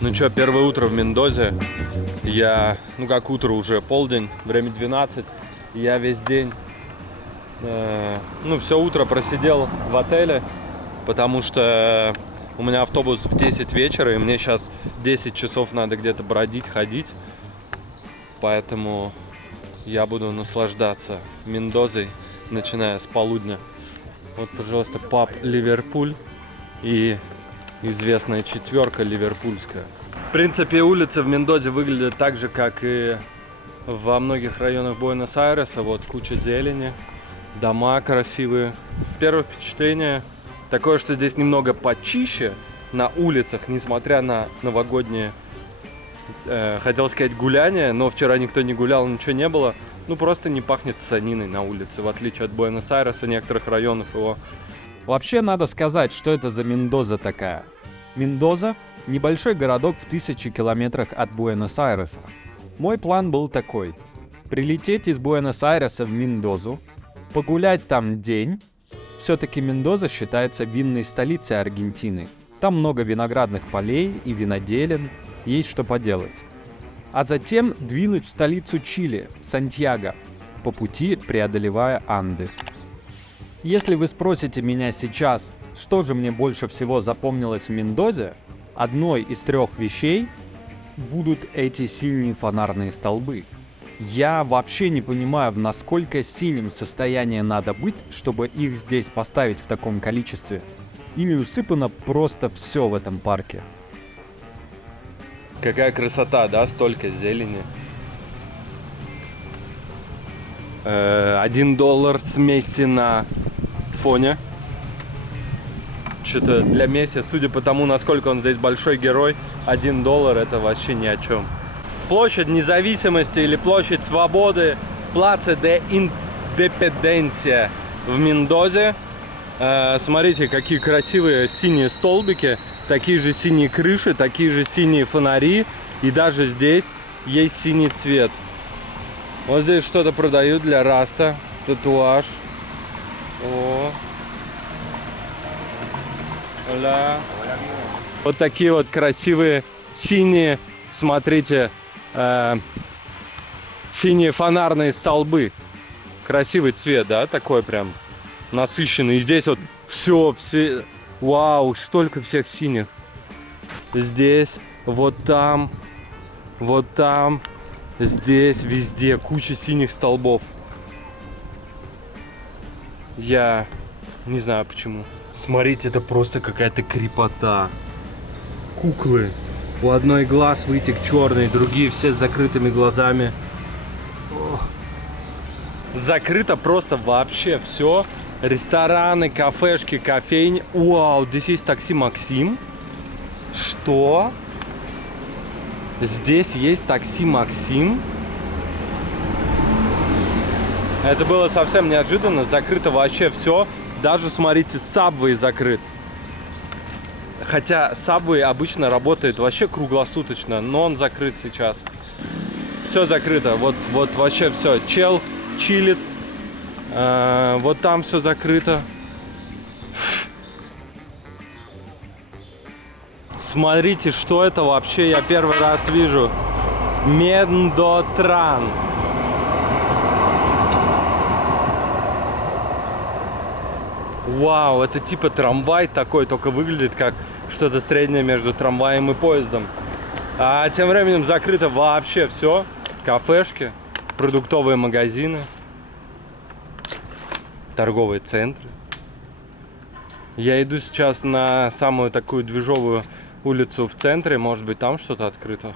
Ну чё, первое утро в Мендозе. Как утро, уже полдень, время 12. Я весь день, все утро просидел в отеле, потому что у меня автобус в 10 вечера, и мне сейчас 10 часов надо где-то бродить, ходить. Поэтому я буду наслаждаться Мендозой, начиная с полудня. Вот, пожалуйста, паб «Ливерпуль» и известная четверка ливерпульская. В принципе, улицы в Мендозе выглядят так же, как и во многих районах Буэнос-Айреса. Вот куча зелени, дома красивые. Первое впечатление такое, что здесь немного почище на улицах, несмотря на новогодние, хотел сказать, гуляния, но вчера никто не гулял, ничего не было. Просто не пахнет саниной на улице, в отличие от Буэнос-Айреса, некоторых районов его. Вообще надо сказать, что это за Мендоза такая. Мендоза – небольшой городок в 1000 километрах от Буэнос-Айреса. Мой план был такой: прилететь из Буэнос-Айреса в Мендозу, погулять там день. Все-таки Мендоза считается винной столицей Аргентины. Там много виноградных полей и виноделин, есть что поделать. А затем двинуть в столицу Чили, Сантьяго, по пути преодолевая Анды. Если вы спросите меня сейчас, что же мне больше всего запомнилось в Мендозе, одной из 3 вещей будут эти синие фонарные столбы. Я вообще не понимаю, в насколько синем состоянии надо быть, чтобы их здесь поставить в таком количестве. Ими усыпано просто все в этом парке. Какая красота, да, столько зелени. $1 с Месси на фоне. Что-то для Месси, судя по тому, насколько он здесь большой герой, $1 это вообще ни о чем. Площадь Независимости или Площадь Свободы, Плаца де Индепенденция в Мендозе. Смотрите, какие красивые синие столбики, такие же синие крыши, такие же синие фонари, и даже здесь есть синий цвет. Вот здесь что-то продают для раста, татуаж. О. Оля. Вот такие вот красивые синие, смотрите, синие фонарные столбы. Красивый цвет, да, такой прям насыщенный. И здесь вот все, вау, столько всех синих. Здесь, вот там, здесь, везде куча синих столбов. Я не знаю почему. Смотрите, это просто какая-то крепота. Куклы. У одной глаз вытек черный, другие все с закрытыми глазами. Ох. Закрыто просто вообще все. Рестораны, кафешки, кофейни. Вау, здесь есть такси Максим. Что? Здесь есть такси Максим. Это было совсем неожиданно. Закрыто вообще все. Даже, смотрите, Subway закрыт. Хотя Subway обычно работает вообще круглосуточно, но он закрыт сейчас. Все закрыто. Вот вообще все. Чел чилит. Вот там все закрыто. Смотрите, что это вообще, я первый раз вижу. Мендотран. Вау, это типа трамвай такой, только выглядит как что-то среднее между трамваем и поездом. А тем временем закрыто вообще все. Кафешки, продуктовые магазины, торговые центры. Я иду сейчас на самую такую движовую улицу в центре. Может быть, там что-то открыто.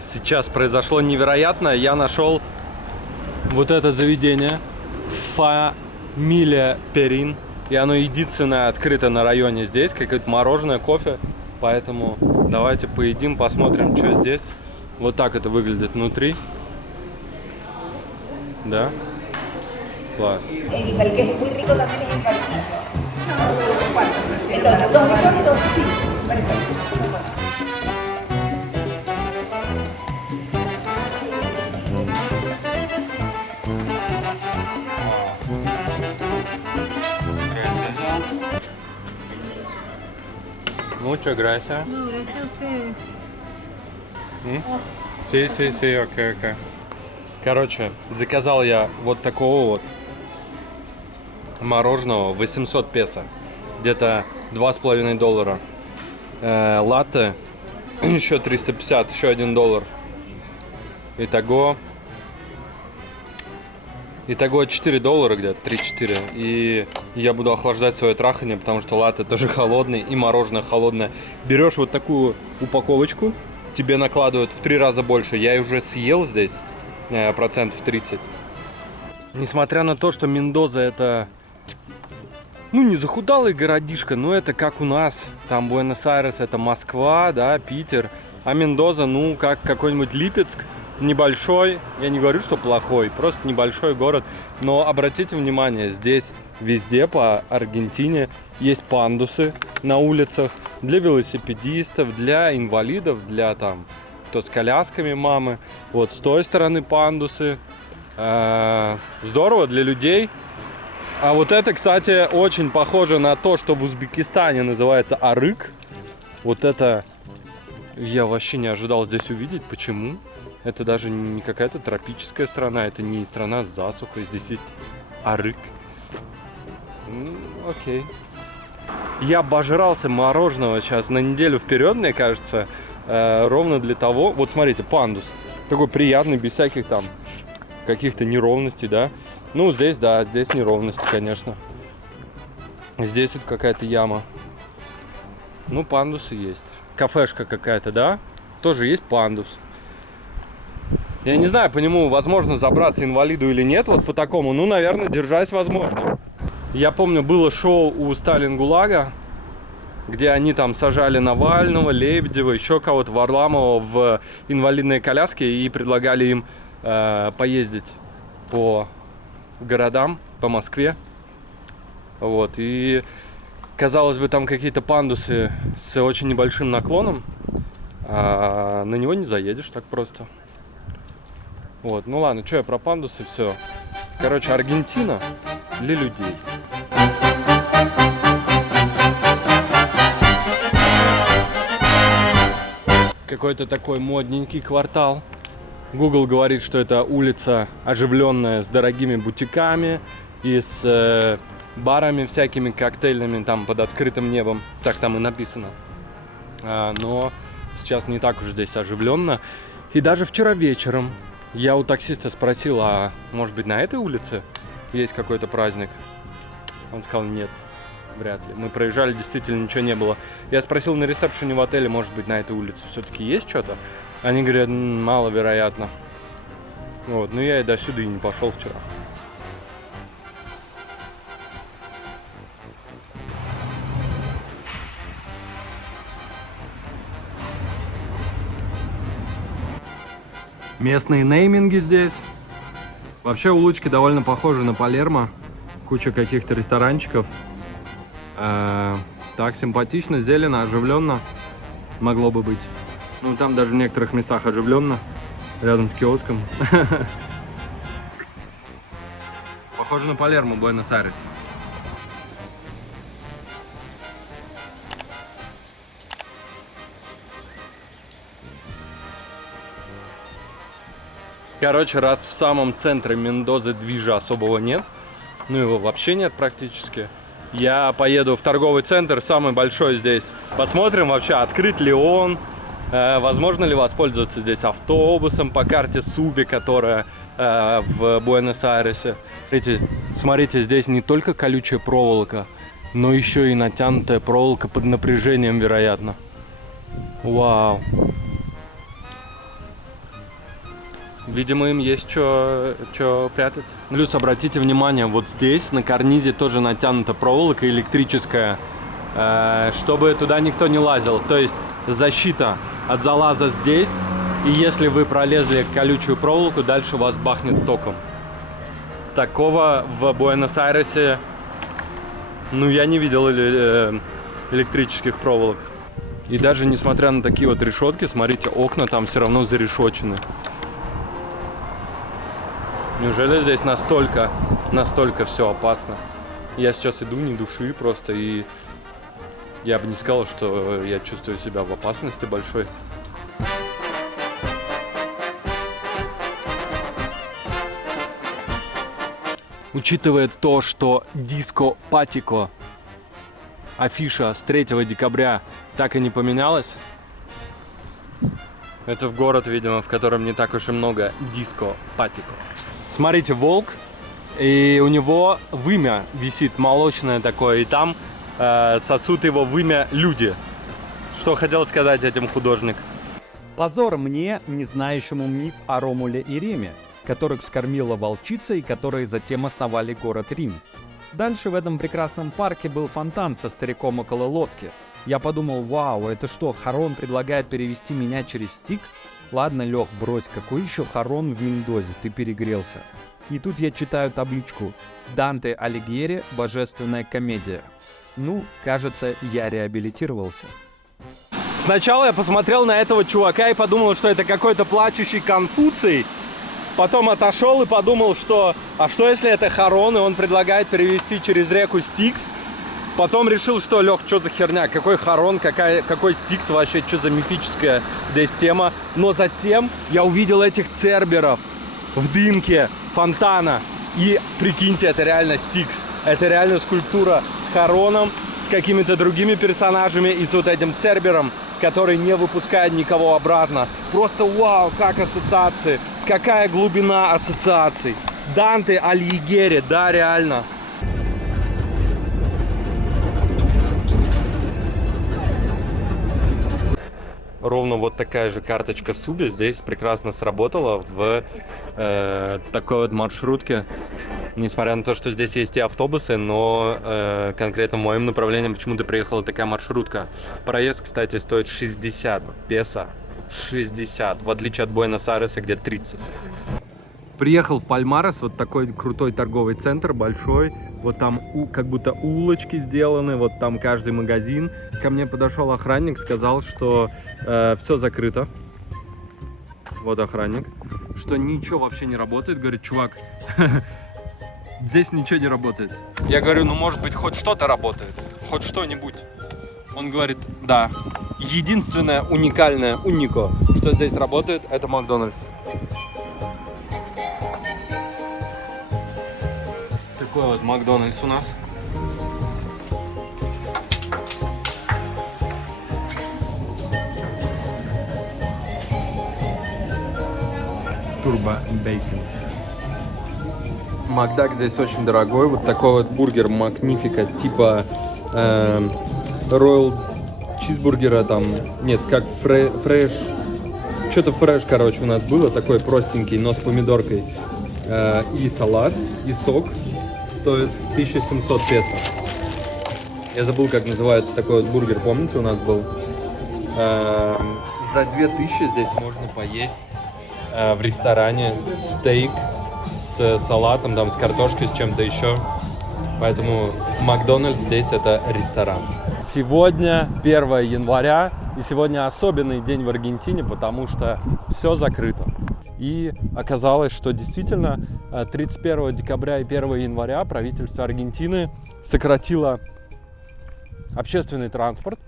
Сейчас произошло невероятное. Я нашел вот это заведение. Фамилия Перин. И оно единственное открыто на районе здесь. Какое-то мороженое, кофе. Поэтому давайте поедим, посмотрим, что здесь. Вот так это выглядит внутри. Да? Класс. Muchas gracias. No, gracias a ustedes. Sí, окей. Короче, заказал я вот такого вот мороженого 800 песо. Где-то $2,5. Латте еще 350, еще $1. Итого $4 где-то, 3-4. И я буду охлаждать свое трахание, потому что латте тоже холодный и мороженое холодное. Берешь вот такую упаковочку, тебе накладывают в 3 раза больше. Я уже съел здесь процентов 30. Несмотря на то, что Мендоза это, не захудалый городишко, но это как у нас. Там Буэнос-Айрес это Москва, да, Питер. А Мендоза, как какой-нибудь Липецк. Небольшой, я не говорю, что плохой, просто небольшой город. Но обратите внимание, здесь везде по Аргентине есть пандусы на улицах для велосипедистов, для инвалидов, для кто с колясками мамы. Вот с той стороны пандусы. Здорово для людей. А вот это, кстати, очень похоже на то, что в Узбекистане называется арык. Вот это я вообще не ожидал здесь увидеть. Почему? Это даже не какая-то тропическая страна, это не страна с засухой, здесь есть арык. Окей. Я обожрался мороженого сейчас на неделю вперед, мне кажется, ровно для того. Вот смотрите, пандус. Такой приятный, без всяких каких-то неровностей, да. Здесь неровности, конечно. Здесь вот какая-то яма. Пандусы есть. Кафешка какая-то, да? Тоже есть пандус. Я не знаю, по нему возможно забраться инвалиду или нет, вот по такому. Наверное, держась возможно. Я помню, было шоу у Сталин-ГУЛАГа, где они сажали Навального, Лебедева, еще кого-то, Варламова в инвалидные коляски и предлагали им поездить по городам, по Москве. Вот, и казалось бы, там какие-то пандусы с очень небольшим наклоном, а на него не заедешь так просто. Вот, ладно, что я про пандусы, все. Короче, Аргентина для людей. Какой-то такой модненький квартал. Google говорит, что это улица оживленная с дорогими бутиками и с барами всякими коктейльными под открытым небом. Так там и написано. Но сейчас не так уж здесь оживленно. И даже вчера вечером я у таксиста спросил, а может быть на этой улице есть какой-то праздник? Он сказал, нет, вряд ли. Мы проезжали, действительно ничего не было. Я спросил на ресепшене в отеле, может быть на этой улице все-таки есть что-то? Они говорят, маловероятно. Вот, я и до сюда и не пошел вчера. Местные нейминги здесь. Вообще улочки довольно похожи на Палермо. Куча каких-то ресторанчиков. Так симпатично, зелено, оживленно. Могло бы быть. Там даже в некоторых местах оживленно. Рядом с киоском. Похоже на Палермо, Буэнос-Айрес. Короче, раз в самом центре Мендозы движа особого нет, его вообще нет практически, я поеду в торговый центр, самый большой здесь. Посмотрим вообще, открыт ли он, возможно ли воспользоваться здесь автобусом по карте Суби, которая в Буэнос-Айресе. Смотрите, здесь не только колючая проволока, но еще и натянутая проволока под напряжением, вероятно. Вау. Видимо, им есть что прятать. Плюс обратите внимание, вот здесь на карнизе тоже натянута проволока электрическая, чтобы туда никто не лазил. То есть защита от залаза здесь, и если вы пролезли колючую проволоку, дальше вас бахнет током. Такого в Буэнос-Айресе, я не видел электрических проволок. И даже несмотря на такие вот решетки, смотрите, окна там все равно зарешочены. Неужели здесь настолько все опасно? Я сейчас иду, не души просто, и Я бы не сказал, что я чувствую себя в опасности большой. Учитывая то, что Диско Патико, афиша с 3 декабря, так и не поменялась. Это в город, видимо, в котором не так уж и много Диско Патико. Смотрите, волк, и у него вымя висит молочное такое, и там сосут его вымя люди. Что хотел сказать этим художник? Позор мне, не знающему миф о Ромуле и Реме, которых вскормила волчица и которые затем основали город Рим. Дальше в этом прекрасном парке был фонтан со стариком около лодки. Я подумал, вау, это что, Харон предлагает перевести меня через Стикс? Ладно, Лех, брось, какой еще Харон в Мендозе, ты перегрелся. И тут я читаю табличку «Данте Алигьери. Божественная комедия». Ну, кажется, я реабилитировался. Сначала я посмотрел на этого чувака и подумал, что это какой-то плачущий Конфуций. Потом отошел и подумал, что а что если это Харон, и он предлагает перевести через реку Стикс. Потом решил, что Лех, что за херня, какой Харон, какой Стикс вообще, что за мифическая здесь тема. Но затем я увидел этих церберов в дымке фонтана. И прикиньте, это реально Стикс. Это реально скульптура с Хароном, с какими-то другими персонажами и с вот этим цербером, который не выпускает никого обратно. Просто вау, как ассоциации. Какая глубина ассоциаций. Данте Алигьери, да, реально. Ровно вот такая же карточка Суби здесь прекрасно сработала в такой вот маршрутке. Несмотря на то, что здесь есть и автобусы, но конкретно в моем направлении почему-то приехала такая маршрутка. Проезд, кстати, стоит 60 песо. 60, в отличие от Буэнос-Айреса, где 30. Приехал в Пальмарес, вот такой крутой торговый центр, большой. Вот там как будто улочки сделаны, вот там каждый магазин. Ко мне подошел охранник, сказал, что все закрыто. Вот охранник. Что ничего вообще не работает. Говорит, чувак, здесь ничего не работает. Я говорю, ну может быть хоть что-то работает, хоть что-нибудь. Он говорит, да, единственное уникальное, унико, что здесь работает, это Макдональдс. Такой вот Макдональдс у нас. Турбо бейкон. Макдак здесь очень дорогой. Вот такой вот бургер Magnifica, типа Royal чизбургера там. Нет, как фреш. Что-то фреш, короче, у нас было. Такой простенький, но с помидоркой. И салат, и сок. Стоит 1700 песо. Я забыл, как называется такой вот бургер. Помните, у нас был? За 2000 здесь можно поесть в ресторане стейк с салатом, там, с картошкой, с чем-то еще. Поэтому Макдональдс здесь это ресторан. Сегодня 1 января, и сегодня особенный день в Аргентине, потому что все закрыто. И оказалось, что действительно 31 декабря и 1 января правительство Аргентины сократило общественный транспорт,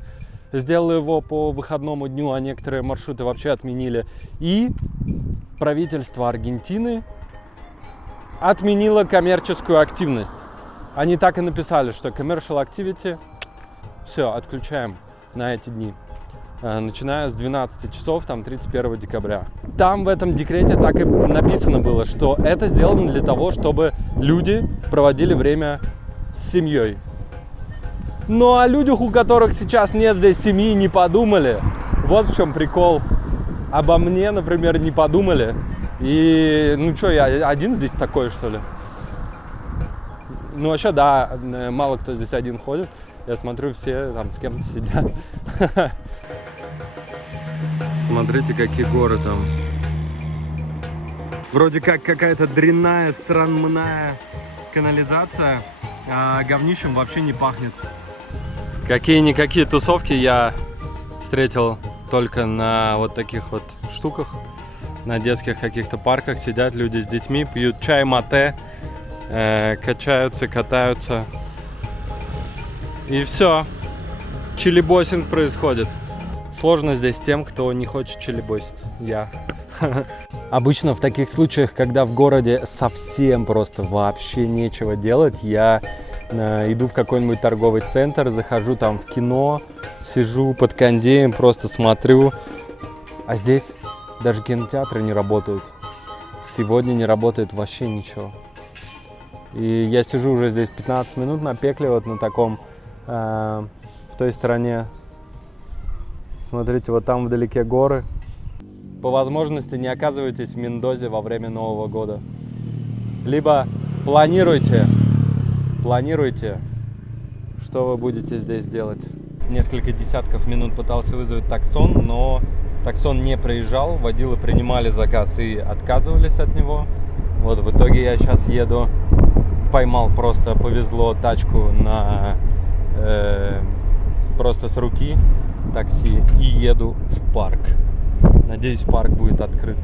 сделало его по выходному дню, а некоторые маршруты вообще отменили. И правительство Аргентины отменило коммерческую активность. Они так и написали, что commercial activity все, отключаем на эти дни, начиная с 12 часов, там, 31 декабря. Там в этом декрете так и написано было, что это сделано для того, чтобы люди проводили время с семьей. Ну, о людях, у которых сейчас нет здесь семьи, не подумали. Вот в чем прикол. Обо мне, например, не подумали. И, ну что, я один здесь такой, что ли? Ну, вообще, да, мало кто здесь один ходит. Я смотрю, все там с кем-то сидят. Смотрите, какие горы там. Вроде как какая-то дрянная, срамная канализация, а говнищем вообще не пахнет. Какие-никакие тусовки я встретил только на вот таких вот штуках. На детских каких-то парках сидят люди с детьми, пьют чай, мате, качаются, катаются. И все. чилибосинг происходит. Сложно здесь тем, кто не хочет чилибосить. Я. Обычно в таких случаях, когда в городе совсем просто вообще нечего делать, я иду в какой-нибудь торговый центр, захожу там в кино, сижу под кондеем, просто смотрю. А здесь даже кинотеатры не работают. Сегодня не работает вообще ничего. И я сижу уже здесь 15 минут на пекле, вот на таком, в той стороне. Смотрите, вот там вдалеке горы. По возможности не оказывайтесь в Мендозе во время Нового года. Либо планируйте, что вы будете здесь делать. Несколько десятков минут пытался вызвать таксон, но таксон не приезжал. Водилы принимали заказ и отказывались от него. Вот в итоге я сейчас еду, поймал, просто повезло тачку на просто с руки такси и еду в парк. Надеюсь, парк будет открыт.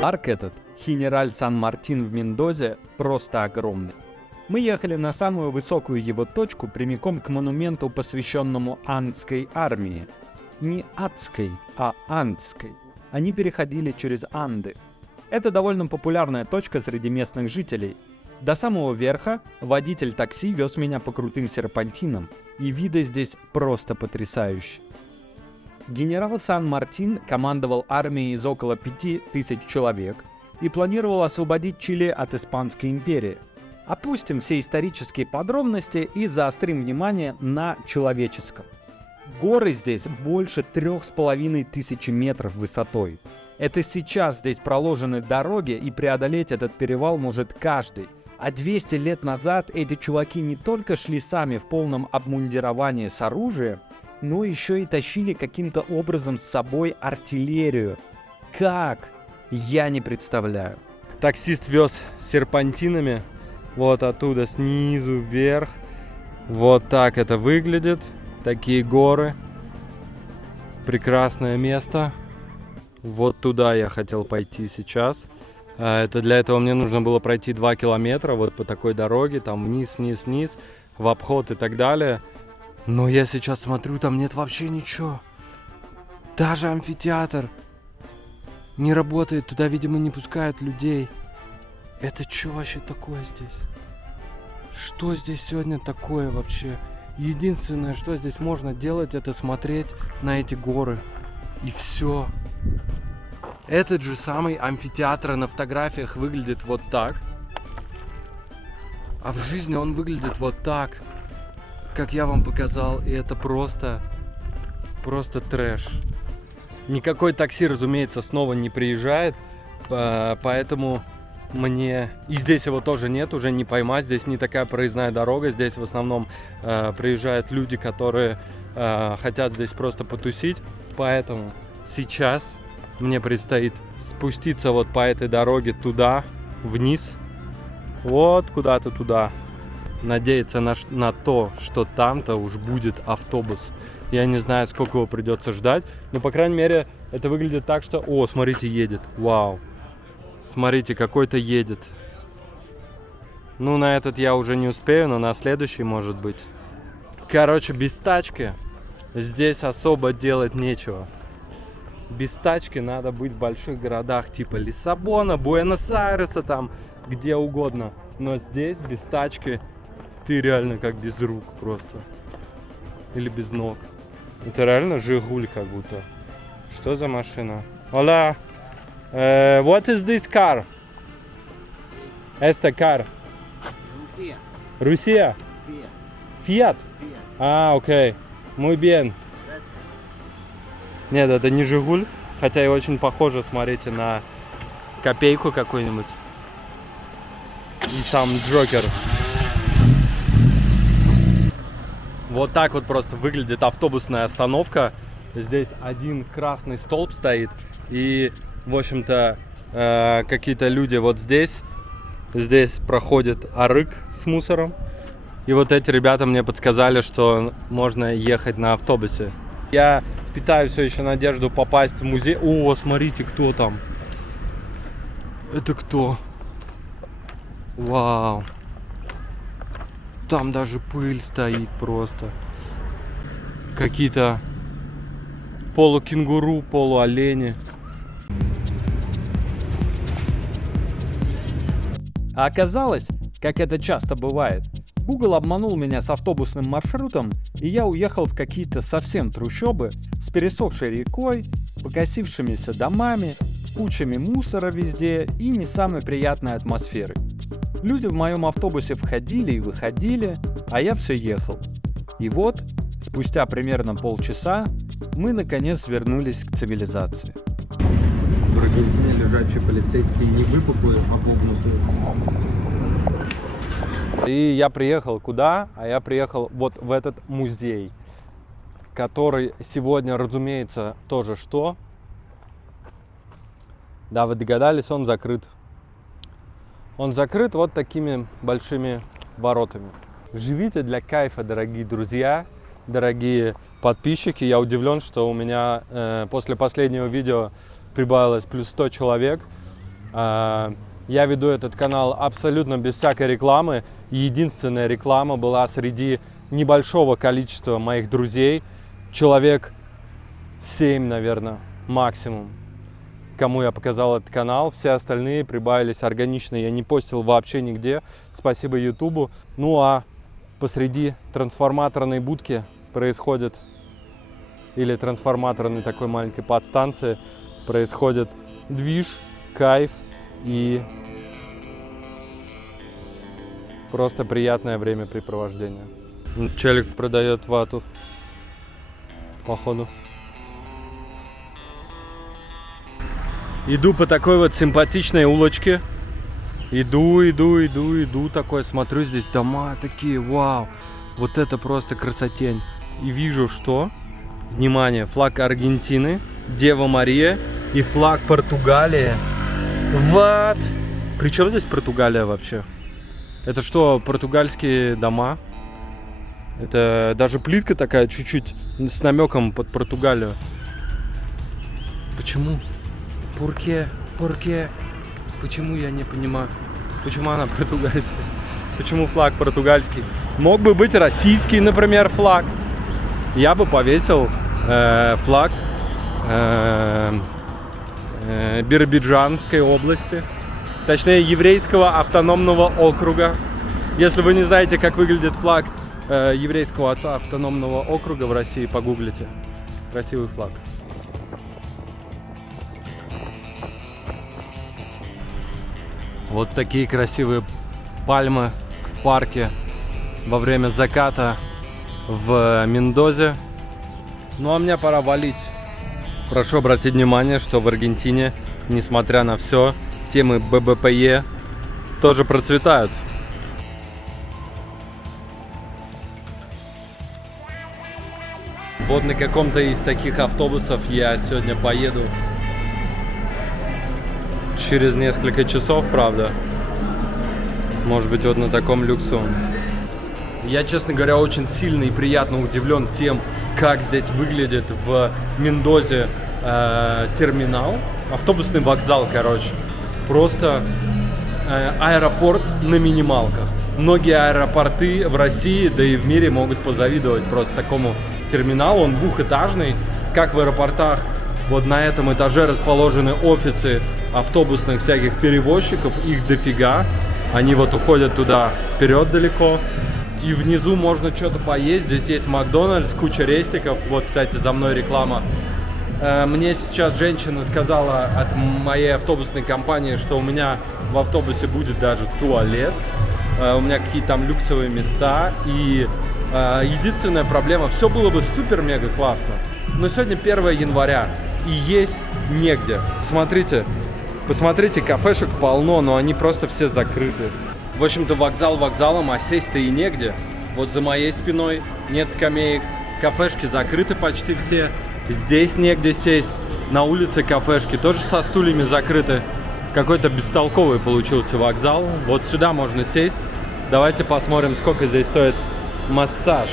Парк этот, Хенераль Сан-Мартин в Мендозе, просто огромный. Мы ехали на самую высокую его точку прямиком к монументу, посвященному андской армии. Не адской, а андской. Они переходили через Анды. Это довольно популярная точка среди местных жителей. До самого верха водитель такси вез меня по крутым серпантинам, и виды здесь просто потрясающие. Генерал Сан-Мартин командовал армией из около 5000 человек и планировал освободить Чили от Испанской империи. Опустим все исторические подробности и заострим внимание на человеческом. Горы здесь больше 3500 метров высотой. Это сейчас здесь проложены дороги, и преодолеть этот перевал может каждый. А 200 лет назад эти чуваки не только шли сами в полном обмундировании с оружием, но еще и тащили каким-то образом с собой артиллерию. Как? Я не представляю. Таксист вез серпантинами, вот оттуда снизу вверх. Вот так это выглядит. Такие горы. Прекрасное место. Вот туда я хотел пойти сейчас. Это для этого мне нужно было пройти 2 километра вот по такой дороге, там вниз, вниз, вниз, в обход и так далее. Но я сейчас смотрю, там нет вообще ничего. Даже амфитеатр не работает, туда, видимо, не пускают людей. Это что вообще такое здесь? Что здесь сегодня такое вообще? Единственное, что здесь можно делать, это смотреть на эти горы. И все. Этот же самый амфитеатр на фотографиях выглядит вот так. А в жизни он выглядит вот так, как я вам показал. И это просто трэш. Никакой такси, разумеется, снова не приезжает. Поэтому мне... И здесь его тоже нет, уже не поймать. Здесь не такая проездная дорога. Здесь в основном приезжают люди, которые хотят здесь просто потусить. Поэтому сейчас мне предстоит спуститься вот по этой дороге туда, вниз. Вот куда-то туда. Надеяться на то, что там-то уж будет автобус. Я не знаю, сколько его придется ждать. Но, по крайней мере, это выглядит так, что... О, смотрите, едет. Вау. Смотрите, какой-то едет. Ну, на этот я уже не успею, но на следующий, может быть. Короче, без тачки здесь особо делать нечего. Без тачки надо быть в больших городах типа Лиссабона, Буэнос-Айреса, там где угодно. Но здесь без тачки ты реально как без рук просто. Или без ног. Это реально Жигуль как будто. Что за машина? Hola. What is this car? Esta car. Russia. Fiat? А, окей. Muy bien. Нет, это не Жигуль, хотя и очень похоже, смотрите, на копейку какую-нибудь. И там Джокер. Вот так вот просто выглядит автобусная остановка. Здесь один красный столб стоит. И, в общем-то, какие-то люди вот здесь. Здесь проходит арык с мусором. И вот эти ребята мне подсказали, что можно ехать на автобусе. Я питаю все еще надежду попасть в музей. О, смотрите, кто там. Это кто? Вау. Там даже пыль стоит просто. Какие-то полукенгуру, полуолени. А оказалось, как это часто бывает, Google обманул меня с автобусным маршрутом, и я уехал в какие-то совсем трущобы с пересохшей рекой, покосившимися домами, кучами мусора везде и не самой приятной атмосферой. Люди в моем автобусе входили и выходили, а я все ехал. И вот, спустя примерно полчаса, мы наконец вернулись к цивилизации. В Аргентине лежачие полицейские не выпуклые, а погнутые. И я приехал куда? А я приехал вот в этот музей, который сегодня, разумеется, тоже что? Да, вы догадались, он закрыт. Он закрыт вот такими большими воротами. Живите для кайфа, дорогие друзья, дорогие подписчики. Я удивлен, что у меня после последнего видео прибавилось плюс 100 человек. Я веду этот канал абсолютно без всякой рекламы. Единственная реклама была среди небольшого количества моих друзей. Человек 7, наверное, максимум, кому я показал этот канал. Все остальные прибавились органично. Я не постил вообще нигде. Спасибо Ютубу. Ну а посреди трансформаторной будки происходит, или трансформаторной такой маленькой подстанции, происходит движ, кайф и просто приятное времяпрепровождение. Челик продает вату, походу. Иду по такой вот симпатичной улочке. Иду такой, смотрю, здесь дома такие, вау. Вот это просто красотень. И вижу, что, внимание, флаг Аргентины, Дева Мария и флаг Португалии. Вот. Причем здесь Португалия вообще? Это что, португальские дома? Это даже плитка такая чуть-чуть с намеком под Португалию. Почему? Порке? Почему, я не понимаю? Почему она португальская? Почему флаг португальский? Мог бы быть российский, например, флаг. Я бы повесил флаг Биробиджанской области. Точнее, еврейского автономного округа. Если вы не знаете, как выглядит флаг еврейского автономного округа в России, погуглите. Красивый флаг. Вот такие красивые пальмы в парке во время заката в Мендозе. Ну а мне пора валить. Прошу обратить внимание, что в Аргентине, несмотря на все, темы ББПЕ тоже процветают. Вот на каком-то из таких автобусов я сегодня поеду. Через несколько часов, правда. Может быть, вот на таком люксовом. Я, честно говоря, очень сильно и приятно удивлен тем, как здесь выглядит в Мендозе терминал. Автобусный вокзал, короче. Просто аэропорт на минималках. Многие аэропорты в России, да и в мире могут позавидовать просто такому терминалу. Он двухэтажный, как в аэропортах. Вот на этом этаже расположены офисы автобусных всяких перевозчиков, их дофига. Они вот уходят туда вперед далеко. И внизу можно что-то поесть. Здесь есть Макдональдс, куча рестиков. Вот, кстати, за мной реклама. Мне сейчас женщина сказала от моей автобусной компании, что у меня в автобусе будет даже туалет. У меня какие-то там люксовые места. И единственная проблема, все было бы супер-мега классно. Но сегодня 1 января. И есть негде. Посмотрите, кафешек полно, но они просто все закрыты. В общем-то, вокзал вокзалом, а сесть-то и негде. Вот за моей спиной нет скамеек. Кафешки закрыты почти все. Здесь негде сесть. На улице кафешки тоже со стульями закрыты. Какой-то бестолковый получился вокзал. Вот сюда можно сесть. Давайте посмотрим, сколько здесь стоит массаж.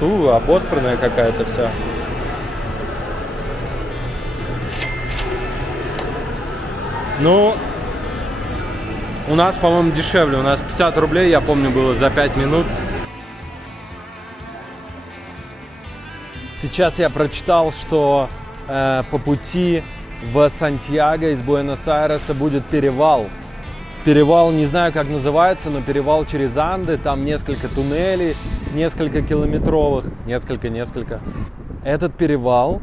Обосранная какая-то вся. Ну, у нас, по-моему, дешевле. У нас 50 рублей, я помню, было за 5 минут. Сейчас я прочитал, что по пути в Сантьяго из Буэнос-Айреса будет перевал. Перевал, не знаю, как называется, но перевал через Анды. Там несколько туннелей, несколько километровых. Несколько. Этот перевал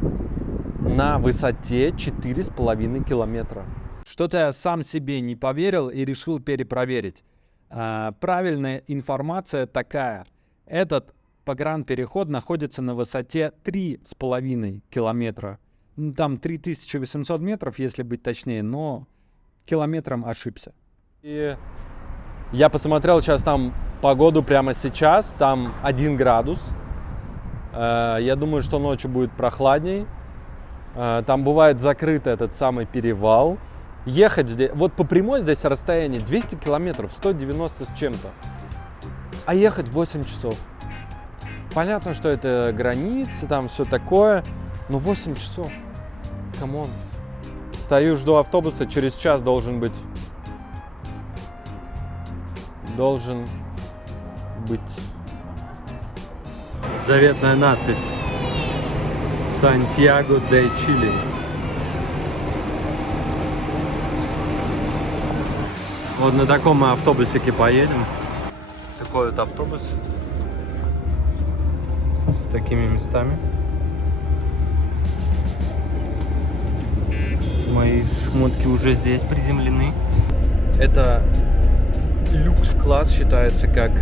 на высоте 4,5 километра. Что-то я сам себе не поверил и решил перепроверить. Правильная информация такая. Этот погранпереход находится на высоте 3,5 километра. Ну, там 3800 метров, если быть точнее, но километром ошибся. И я посмотрел сейчас там погоду прямо сейчас, там 1 градус. Я думаю, что ночью будет прохладней. Там бывает закрыт этот самый перевал. Ехать здесь, вот по прямой здесь расстояние 200 километров, 190 с чем-то. А ехать 8 часов. Понятно, что это границы, там все такое, но 8 часов. Камон. Стою, жду автобуса, через час должен быть. Заветная надпись. Сантьяго де Чили. Вот на таком мы автобусике поедем. Такой вот автобус. С такими местами. Мои шмотки уже здесь приземлены. Это люкс-класс считается как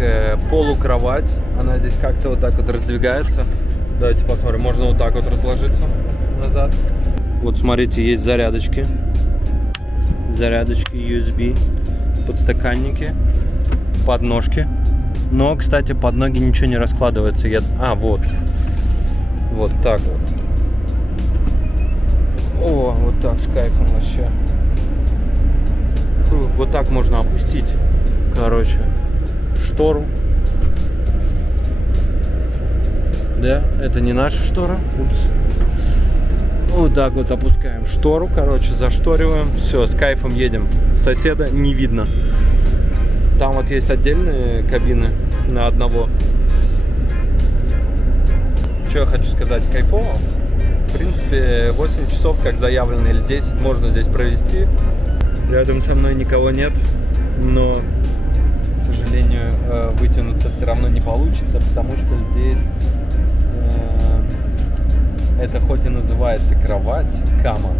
полукровать. Она здесь как-то вот так вот раздвигается. Давайте посмотрим. Можно вот так вот разложиться назад. Вот смотрите, есть зарядочки. Зарядочки USB. Подстаканники. Подножки. Но, кстати, под ноги ничего не раскладывается. Вот. Вот так вот. О, вот так с кайфом вообще. Фу, вот так можно опустить, короче, штору. Да, это не наша штора. Упс. Вот так вот опускаем штору, короче, зашториваем. Все, с кайфом едем. Соседа не видно. Там вот есть отдельные кабины на одного. Что я хочу сказать, кайфово. В принципе, 8 часов, как заявлено, или 10 можно здесь провести. Рядом со мной никого нет, но, к сожалению, вытянуться все равно не получится, потому что здесь это хоть и называется кровать, кама,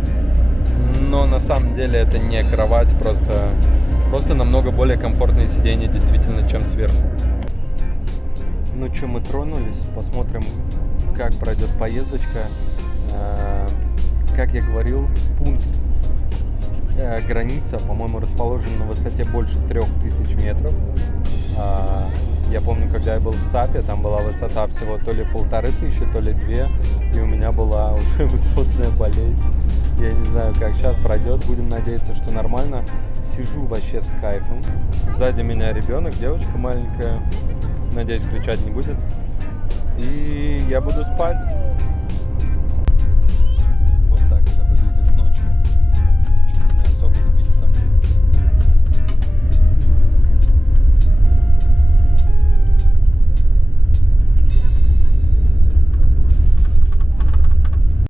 но на самом деле это не кровать, просто намного более комфортные сиденья действительно, чем сверху. Ну что, мы тронулись, посмотрим, как пройдет поездочка. Как я говорил, пункт, граница, по-моему, расположен на высоте больше 3000 метров. Я помню, когда я был в САПе, там была высота всего то ли 1500, то ли 2, и у меня была уже высотная болезнь. Я не знаю, как сейчас пройдет, будем надеяться, что нормально. Сижу вообще с кайфом. Сзади меня ребенок, девочка маленькая, надеюсь, кричать не будет. И я буду спать.